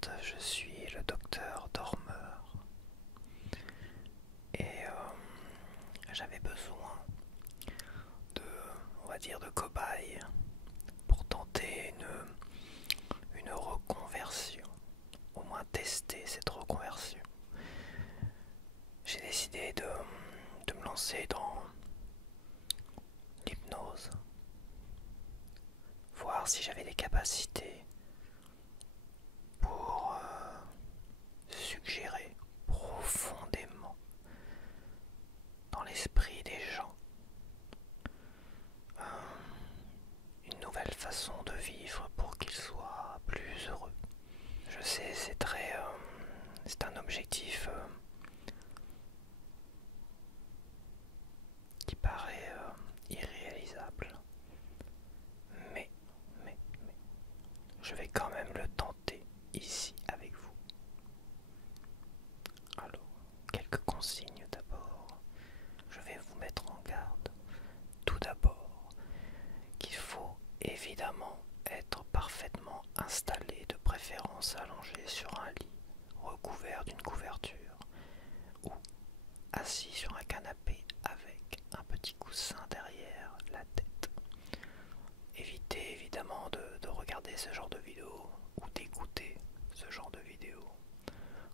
présente, je suis le docteur Dormeur et j'avais besoin de, on va dire, de cobayes pour tenter une reconversion, au moins tester cette reconversion. J'ai décidé de me lancer dans l'hypnose, voir si j'avais des capacités pour suggérer profondément dans l'esprit des gens une nouvelle façon de vivre pour qu'ils soient plus heureux. Je sais, c'est un objectif qui paraît irréalisable, mais, mais, je vais quand même le tenter ici avec vous. Alors, quelques consignes d'abord. Je vais vous mettre en garde. Tout d'abord, qu'il faut évidemment être parfaitement installé, de préférence allongé sur un lit recouvert d'une couverture ou assis sur un canapé avec un petit coussin derrière la tête. Évitez évidemment de regarder ce genre de vidéo ou d'écouter ce genre de vidéo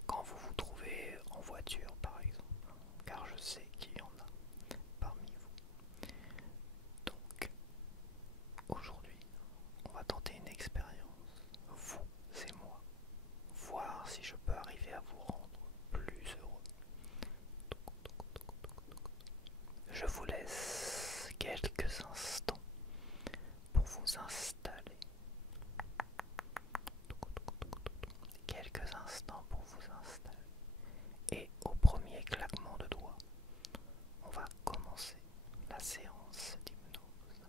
quand vous vous trouvez en voiture par exemple, car je sais qu'il y en a parmi vous. Donc, aujourd'hui, on va tenter une expérience, vous et moi, voir si je peux arriver à vous rendre plus heureux. Je vous laisse quelques instants pour vous installer. Quelques instants pour vous installer. Et au premier claquement de doigts, on va commencer la séance d'hypnose.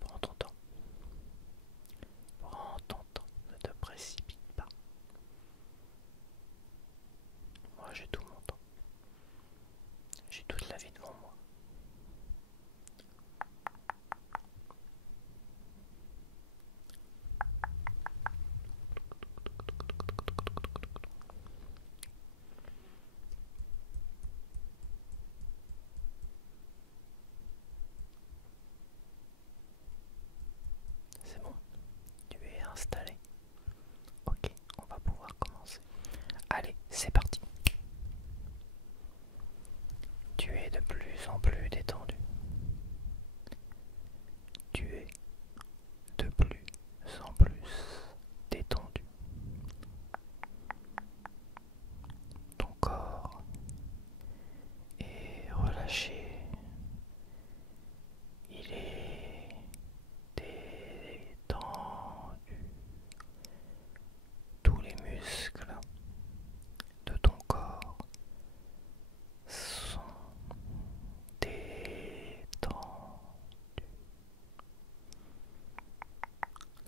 Prends ton temps. Prends ton temps, ne te précipite pas. Moi j'ai tout mon temps. J'ai toute la vie devant moi. C'est bon, tu es installé. Ok, on va pouvoir commencer. Allez, c'est parti. Tu es de plus en plus détendu. Tu es de plus en plus détendu. Ton corps est relâché. Il est détendu. Tous les muscles de ton corps sont détendus.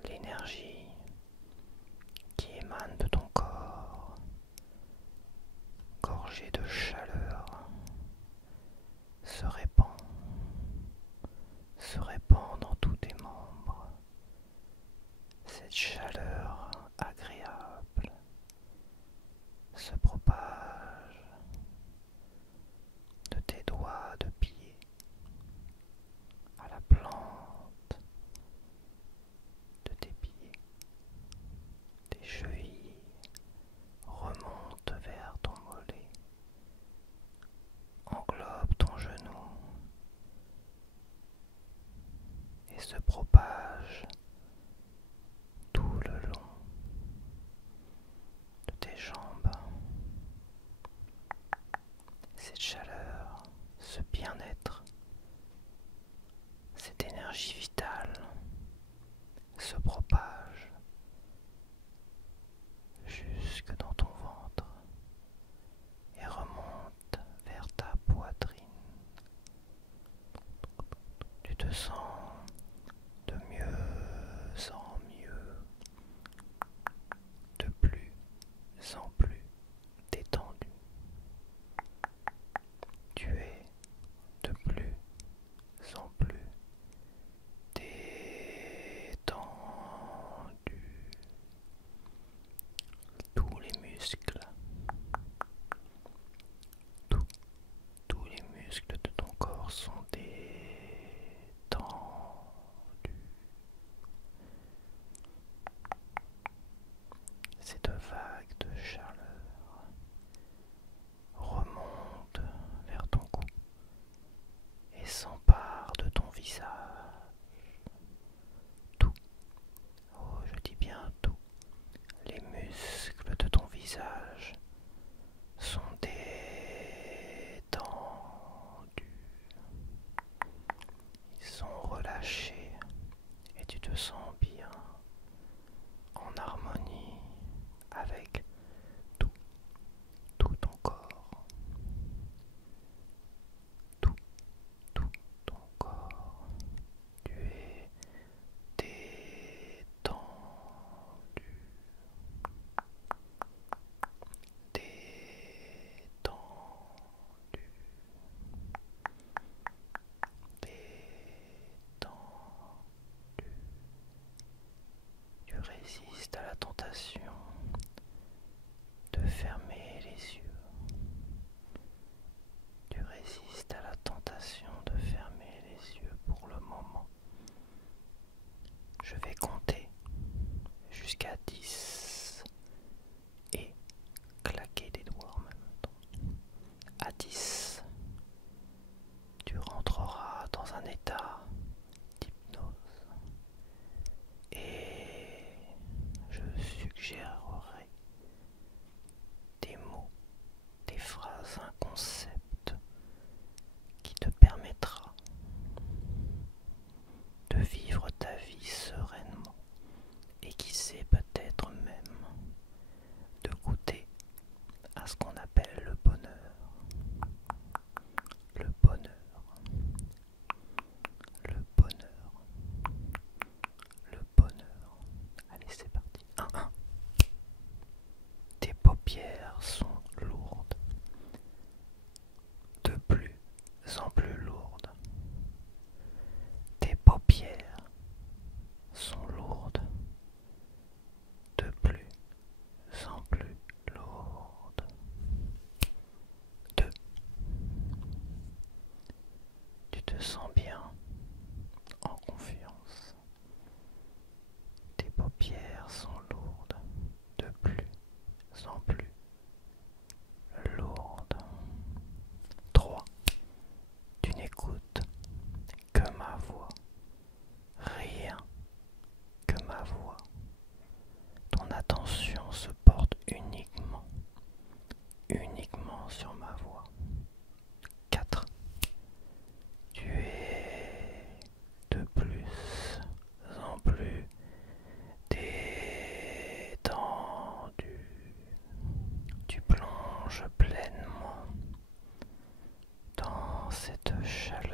L'énergie qui émane de ton corps, gorgée de chaleur, se répand dans tous tes membres. Cette chaleur agréable se propage de tes doigts de pied à la plante de tes pieds. Tes chevilles remontent vers ton mollet, englobe ton genou et se propage tout le long de tes jambes. Cette chaleur, ce bien-être, cette énergie vitale se propage jusque dans ton ventre et remonte vers ta poitrine. Tu te sens de mieux en mieux, de plus en plus relâché et tu te sens bien en harmonie avec tout, tout ton corps, tout, tout ton corps. Tu es détendu, détendu, détendu. Tu résistes à la tentation de fermer les yeux. Tu résistes à la tentation de fermer les yeux pour le moment. Je vais compter jusqu'à 10 et claquer des doigts en même temps. À 10, tu rentreras dans un état d'hypnose et je suggérerai des mots, des phrases, un concept qui te permettra de vivre ta vie sereinement et qui sait peut-être même de goûter à ce qu'on appelle le bonheur. Le bonheur, le bonheur, le bonheur. Allez, c'est parti. 1. Tes paupières sont lourdes, de plus en plus lourdes. Tes paupières sont lourdes, de plus en plus lourdes. 2. Tu te sens bien, en confiance. Tes paupières sont lourdes, de plus en plus lourdes. 3. Tu n'écoutes que ma voix, rien que ma voix. Ton attention se porte uniquement sur ma voix. 4. Tu es de plus en plus détendu. Tu plonges pleinement dans cette chaleur